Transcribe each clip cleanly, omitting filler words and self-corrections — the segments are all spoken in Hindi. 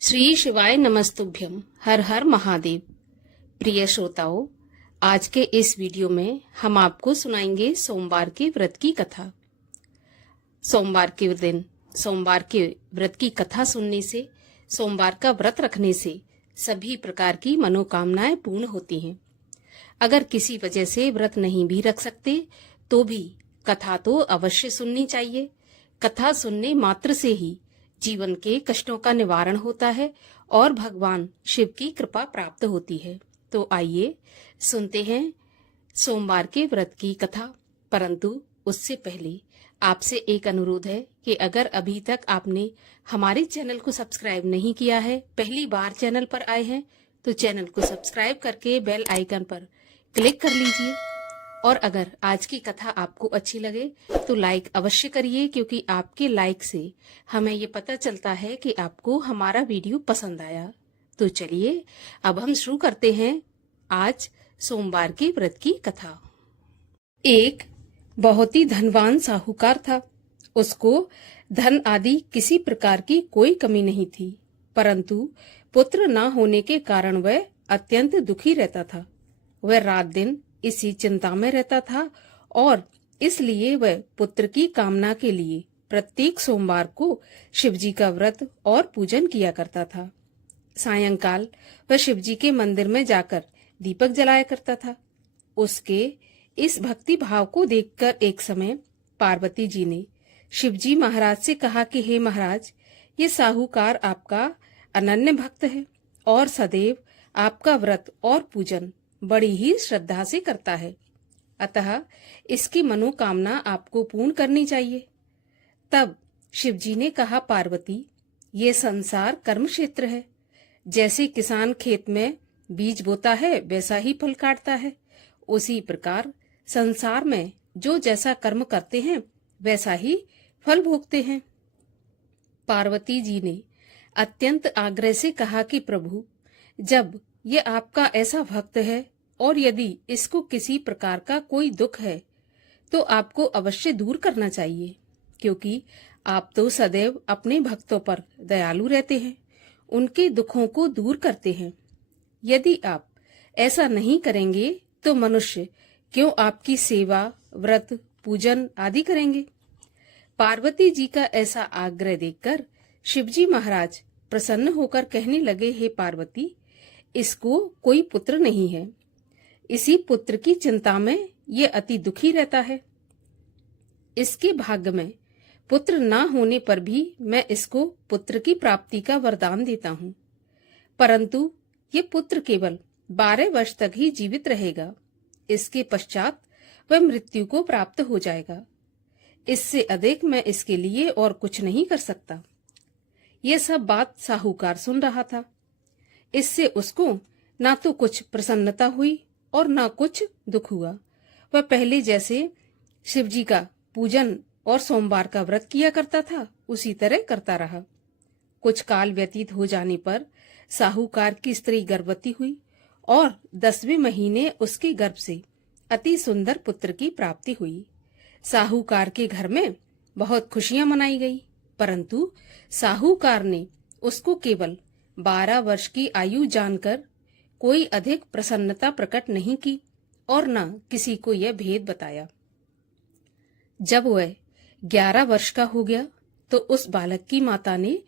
श्री शिवाय नमस्तुभ्यम। हर हर महादेव। प्रिय श्रोताओं, आज के इस वीडियो में हम आपको सुनाएंगे सोमवार के व्रत की कथा। सोमवार के दिन सोमवार के व्रत की कथा सुनने से, सोमवार का व्रत रखने से सभी प्रकार की मनोकामनाएं पूर्ण होती हैं। अगर किसी वजह से व्रत नहीं भी रख सकते तो भी कथा तो अवश्य सुननी चाहिए। कथा सुनने मात्र से ही जीवन के कष्टों का निवारण होता है और भगवान शिव की कृपा प्राप्त होती है। तो आइए सुनते हैं सोमवार के व्रत की कथा। परंतु उससे पहले आपसे एक अनुरोध है कि अगर अभी तक आपने हमारे चैनल को सब्सक्राइब नहीं किया है, पहली बार चैनल पर आए हैं, तो चैनल को सब्सक्राइब करके बेल आइकन पर क्लिक कर लीजिए। और अगर आज की कथा आपको अच्छी लगे तो लाइक अवश्य करिए, क्योंकि आपके लाइक से हमें ये पता चलता है कि आपको हमारा वीडियो पसंद आया। तो चलिए अब हम शुरू करते हैं आज सोमवार के व्रत की कथा। एक बहुत ही धनवान साहूकार था। उसको धन आदि किसी प्रकार की कोई कमी नहीं थी, परंतु पुत्र न होने के कारण वह अत्यंत दुखी रहता था। वह रात दिन इसी चिंता में रहता था और इसलिए वह पुत्र की कामना के लिए प्रत्येक सोमवार को शिवजी का व्रत और पूजन किया करता था। सायंकाल वह शिवजी के मंदिर में जाकर दीपक जलाया करता था। उसके इस भक्ति भाव को देखकर एक समय पार्वती जी ने शिवजी महाराज से कहा कि हे महाराज, ये साहूकार आपका अनन्य भक्त है और सदैव आपका व्रत और पूजन बड़ी ही श्रद्धा से करता है, अतः इसकी मनोकामना आपको पूर्ण करनी चाहिए। तब शिवजी ने कहा, पार्वती, ये संसार कर्म क्षेत्र है। जैसे किसान खेत में बीज बोता है वैसा ही फल काटता है, उसी प्रकार संसार में जो जैसा कर्म करते हैं वैसा ही फल भोगते हैं। पार्वती जी ने अत्यंत आग्रह से कहा कि प्रभु, जब ये आपका ऐसा भक्त है और यदि इसको किसी प्रकार का कोई दुख है तो आपको अवश्य दूर करना चाहिए, क्योंकि आप तो सदैव अपने भक्तों पर दयालु रहते हैं, उनके दुखों को दूर करते हैं। यदि आप ऐसा नहीं करेंगे तो मनुष्य क्यों आपकी सेवा, व्रत, पूजन आदि करेंगे। पार्वती जी का ऐसा आग्रह देखकर शिवजी महाराज प्रसन्न होकर कहने लगे, हे पार्वती, इसको कोई पुत्र नहीं है। इसी पुत्र की चिंता में ये अति दुखी रहता है। इसके भाग्य में पुत्र ना होने पर भी मैं इसको पुत्र की प्राप्ति का वरदान देता हूँ, परंतु ये पुत्र केवल 12 वर्ष तक ही जीवित रहेगा। इसके पश्चात वह मृत्यु को प्राप्त हो जाएगा। इससे अधिक मैं इसके लिए और कुछ नहीं कर सकता। ये सब बात साहूकार सुन रहा था। इससे उसको ना तो कुछ प्रसन्नता हुई और ना कुछ दुख हुआ। वह पहले जैसे शिवजी का पूजन और सोमवार का व्रत किया करता था उसी तरह करता रहा। कुछ काल व्यतीत हो जाने पर साहूकार की स्त्री गर्भवती हुई और 10वें महीने उसके गर्भ से अति सुंदर पुत्र की प्राप्ति हुई। साहूकार के घर में बहुत खुशियां मनाई गई, परंतु साहूकार ने उसको केवल 12 वर्ष की आयु जानकर कोई अधिक प्रसन्नता प्रकट नहीं की और न किसी को यह भेद बताया। जब वह 11 वर्ष का हो गया तो उस बालक की माता ने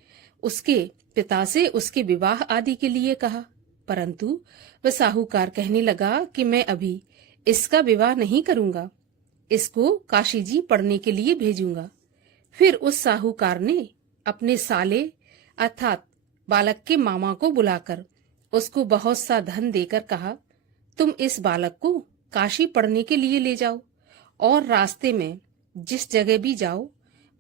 उसके पिता से उसके विवाह आदि के लिए कहा, परंतु वह साहूकार कहने लगा कि मैं अभी इसका विवाह नहीं करूंगा, इसको काशी जी पढ़ने के लिए भेजूंगा। फिर उस साहूकार ने अपने साले अर्थात बालक के मामा को बुलाकर उसको बहुत सा धन देकर कहा, तुम इस बालक को काशी पढ़ने के लिए ले जाओ और रास्ते में जिस जगह भी जाओ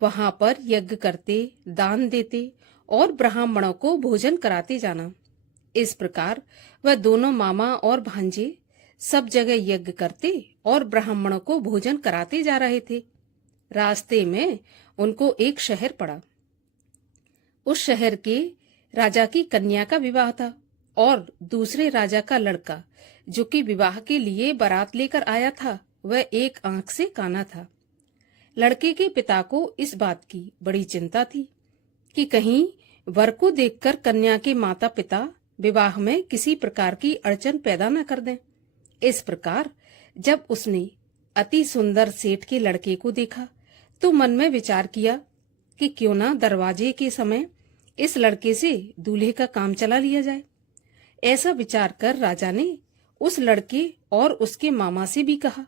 वहां पर यज्ञ करते, दान देते और ब्राह्मणों को भोजन कराते जाना। इस प्रकार वह दोनों मामा और भांजे सब जगह यज्ञ करते और ब्राह्मणों को भोजन कराते जा रहे थे। रास्ते में उनको एक शहर पड़ा। उस शहर के राजा की कन्या का विवाह था और दूसरे राजा का लड़का जो कि विवाह के लिए बारात लेकर आया था वह एक आंख से काना था। लड़के के पिता को इस बात की बड़ी चिंता थी कि कहीं वर को देखकर कन्या के माता पिता विवाह में किसी प्रकार की अड़चन पैदा न कर दें। इस प्रकार जब उसने अति सुंदर सेठ के लड़के को देखा तो मन में विचार किया कि क्यों ना दरवाजे के समय इस लड़के से दूल्हे का काम चला लिया जाए। ऐसा विचार कर राजा ने उस लड़के और उसके मामा से भी कहा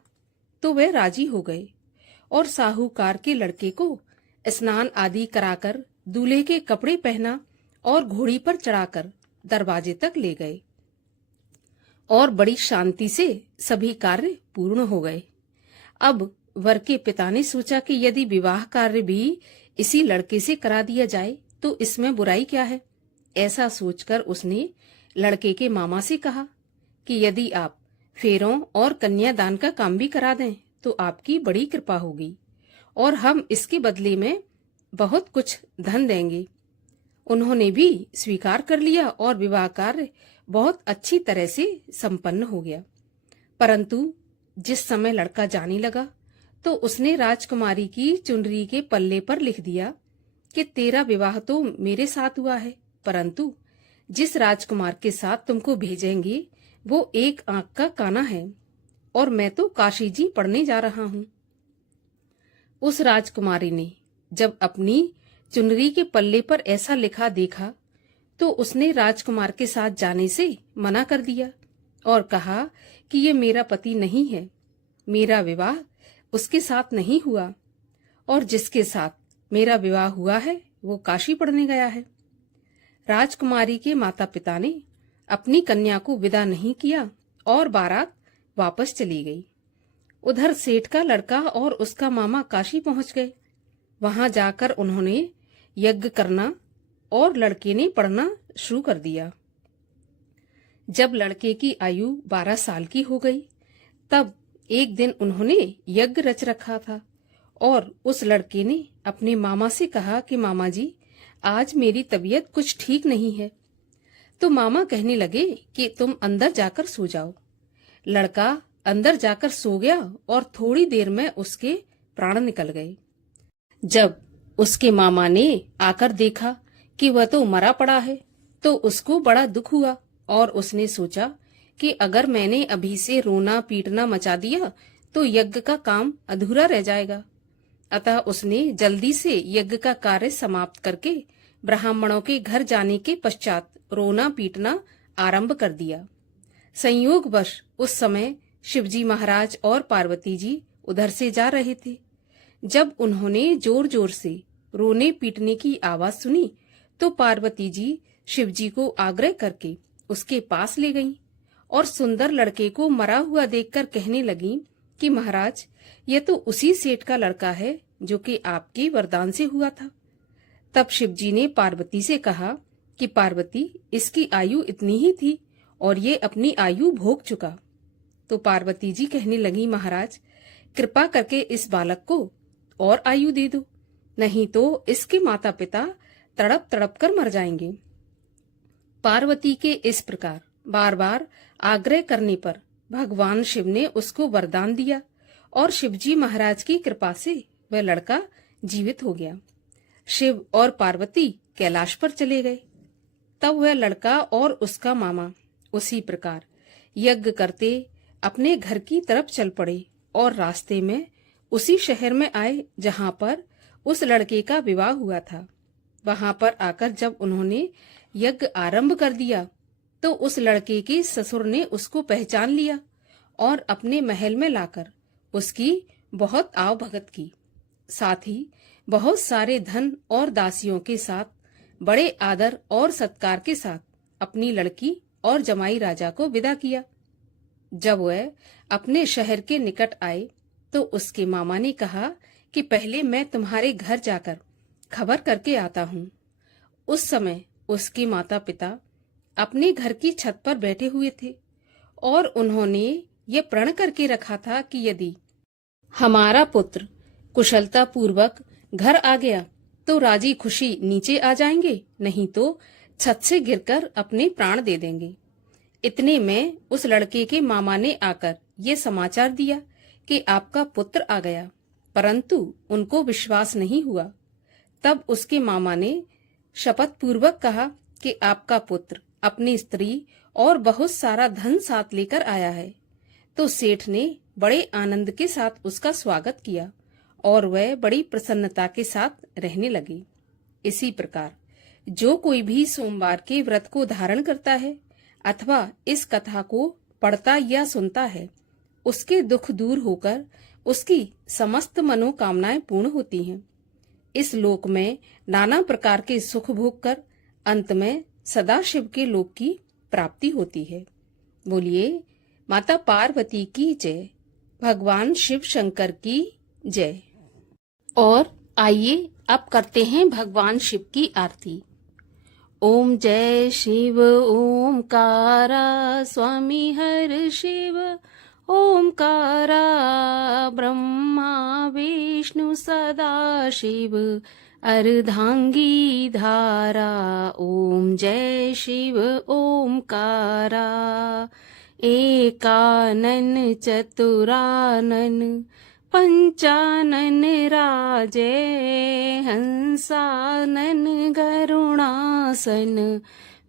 तो वे राजी हो गए और साहूकार के लड़के को स्नान आदि कराकर दूल्हे के कपड़े पहना और घोड़ी पर चढ़ाकर दरवाजे तक ले गए और बड़ी शांति से सभी कार्य पूर्ण हो गए। अब वर के पिता ने सोचा कि यदि विवाह कार्य भी इसी लड़के से करा दिया जाए तो इसमें बुराई क्या है। ऐसा सोचकर उसने लड़के के मामा से कहा कि यदि आप फेरों और कन्यादान का काम भी करा दें तो आपकी बड़ी कृपा होगी और हम इसके बदले में बहुत कुछ धन देंगे। उन्होंने भी स्वीकार कर लिया और विवाह कार्य बहुत अच्छी तरह से संपन्न हो गया। परंतु जिस समय लड़का जाने लगा तो उसने राजकुमारी की चुनरी के पल्ले पर लिख दिया कि तेरा विवाह तो मेरे साथ हुआ है, परंतु जिस राजकुमार के साथ तुमको भेजेंगे वो एक आंख का काना है और मैं तो काशी जी पढ़ने जा रहा हूँ। उस राजकुमारी ने जब अपनी चुनरी के पल्ले पर ऐसा लिखा देखा तो उसने राजकुमार के साथ जाने से मना कर दिया और कहा कि ये मेरा पति नहीं है, मेरा विवाह उसके साथ नहीं हुआ और जिसके साथ मेरा विवाह हुआ है वो काशी पढ़ने गया है। राजकुमारी के माता पिता ने अपनी कन्या को विदा नहीं किया और बारात वापस चली गई। उधर सेठ का लड़का और उसका मामा काशी पहुंच गए। वहां जाकर उन्होंने यज्ञ करना और लड़के ने पढ़ना शुरू कर दिया। जब लड़के की आयु 12 साल की हो गई तब एक दिन उन्होंने यज्ञ रच रखा था और उस लड़के ने अपने मामा से कहा कि मामा जी आज मेरी तबीयत कुछ ठीक नहीं है। तो मामा कहने लगे कि तुम अंदर जाकर सो जाओ। लड़का अंदर जाकर सो गया और थोड़ी देर में उसके प्राण निकल गए। जब उसके मामा ने आकर देखा कि वह तो मरा पड़ा है तो उसको बड़ा दुख हुआ और उसने सोचा कि अगर मैंने अभी से रोना पीटना मचा दिया तो यज्ञ का काम अधूरा रह जाएगा। अतः उसने जल्दी से यज्ञ का कार्य समाप्त करके ब्राह्मणों के घर जाने के पश्चात रोना पीटना आरंभ कर दिया। संयोगवश उस समय शिवजी महाराज और पार्वती जी उधर से जा रहे थे। जब उन्होंने जोर जोर से रोने पीटने की आवाज सुनी तो पार्वती जी शिवजी को आग्रह करके उसके पास ले गईं और सुंदर लड़के को मरा हुआ देखकर कहने लगीं कि महाराज यह तो उसी सेठ का लड़का है जो कि आपके वरदान से हुआ था। तब शिवजी ने पार्वती से कहा कि पार्वती इसकी आयु इतनी ही थी और ये अपनी आयु भोग चुका। तो पार्वती जी कहने लगी महाराज कृपा करके इस बालक को और आयु दे दो, नहीं तो इसके माता पिता तड़प तड़प कर मर जाएंगे। पार्वती के इस प्रकार बार बार आग्रह करने पर भगवान शिव ने उसको वरदान दिया और शिवजी महाराज की कृपा से वह लड़का जीवित हो गया। शिव और पार्वती कैलाश पर चले गए। तब वह लड़का और उसका मामा उसी प्रकार यज्ञ करते अपने घर की तरफ चल पड़े और रास्ते में उसी शहर में आए जहां पर उस लड़के का विवाह हुआ था। वहां पर आकर जब उन्होंने यज्ञ आरंभ कर दिया तो उस लड़के के ससुर ने उसको पहचान लिया और अपने महल में लाकर उसकी बहुत आव भगत की। साथ ही बहुत सारे धन और दासियों के साथ बड़े आदर और सत्कार के साथ अपनी लड़की और जमाई राजा को विदा किया। जब वह अपने शहर के निकट आए तो उसके मामा ने कहा कि पहले मैं तुम्हारे घर जाकर खबर करके आता हूँ। उस समय उसके माता पिता अपने घर की छत पर बैठे हुए थे और उन्होंने ये प्रण करके रखा था कि यदि हमारा पुत्र कुशलता पूर्वक घर आ गया तो राजी खुशी नीचे आ जाएंगे, नहीं तो छत से गिरकर अपने प्राण दे देंगे। इतने में उस लड़के के मामा ने आकर ये समाचार दिया कि आपका पुत्र आ गया, परंतु उनको विश्वास नहीं हुआ। तब उसके मामा ने शपथ पूर्वक कहा कि आपका पुत्र अपनी स्त्री और बहुत सारा धन साथ लेकर आया है। तो सेठ ने बड़े आनंद के साथ उसका स्वागत किया और वह बड़ी प्रसन्नता के साथ रहने लगे। इसी प्रकार जो कोई भी सोमवार के व्रत को धारण करता है अथवा इस कथा को पढ़ता या सुनता है, उसके दुख दूर होकर उसकी समस्त मनोकामनाएं पूर्ण होती हैं। इस लोक में नाना प्रकार के सुख भोग कर अंत में सदाशिव के लोक की प्राप्ति होती है। बोलिए माता पार्वती की जय, भगवान शिव शंकर की जय। और आइए अब करते हैं भगवान शिव की आरती। ओम जय शिव ओमकारा स्वामी हर शिव ओमकारा ब्रह्मा विष्णु सदा शिव अर्धांगी धारा। ओम जय शिव ओमकारा एकानन चतुरानन पंचानन राजे हंसानन गरुणासन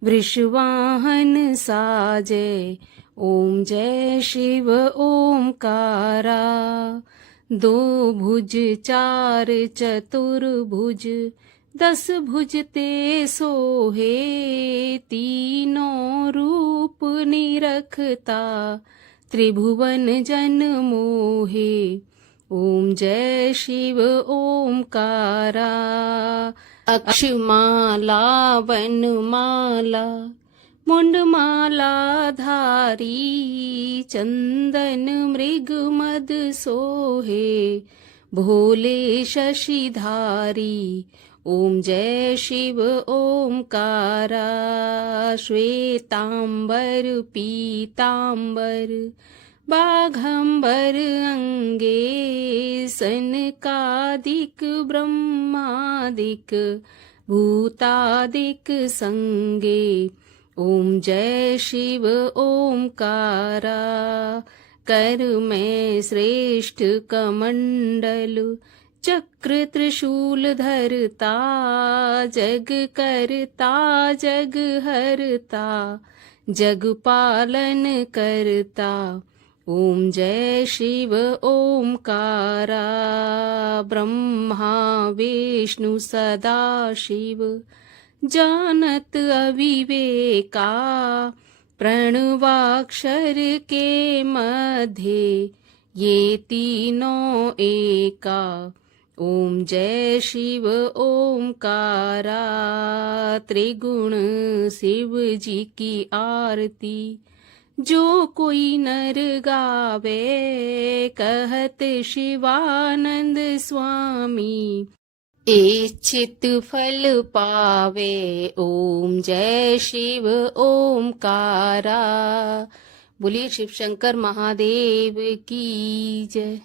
वृषवाहन साजे। ओम जय शिव ओमकारा दो भुज चार चतुर्भुज 10 भुज ते सोहे तीनों रूप निरखता त्रिभुवन जन मोहे। ओम जय शिव ओमकारा अक्षमाला वनमाला मुंडमाला धारी चंदन मृग मद सोहे भोले शशिधारी। ओम जय शिव ओमकारा श्वेतांबर पीतांबर बाघंबर अंगे सनकादिक ब्रह्मादिक भूतादिक संगे। ओम जय शिव ओमकारा कर में श्रेष्ठ कमंडल चक्र त्रिशूल धरता जग करता जग हरता जग पालन करता। ओम जय शिव ओमकारा ब्रह्मा विष्णु सदा शिव जानत अविवेका प्रणवाक्षर के मध्य ये तीनों एका। ओम जय शिव ओमकारा त्रिगुण शिव जी की आरती जो कोई नर गावे कहत शिवानंद स्वामी इच्छित फल पावे। ओम जय शिव ओमकारा। बोलिए शिव शंकर महादेव की जय।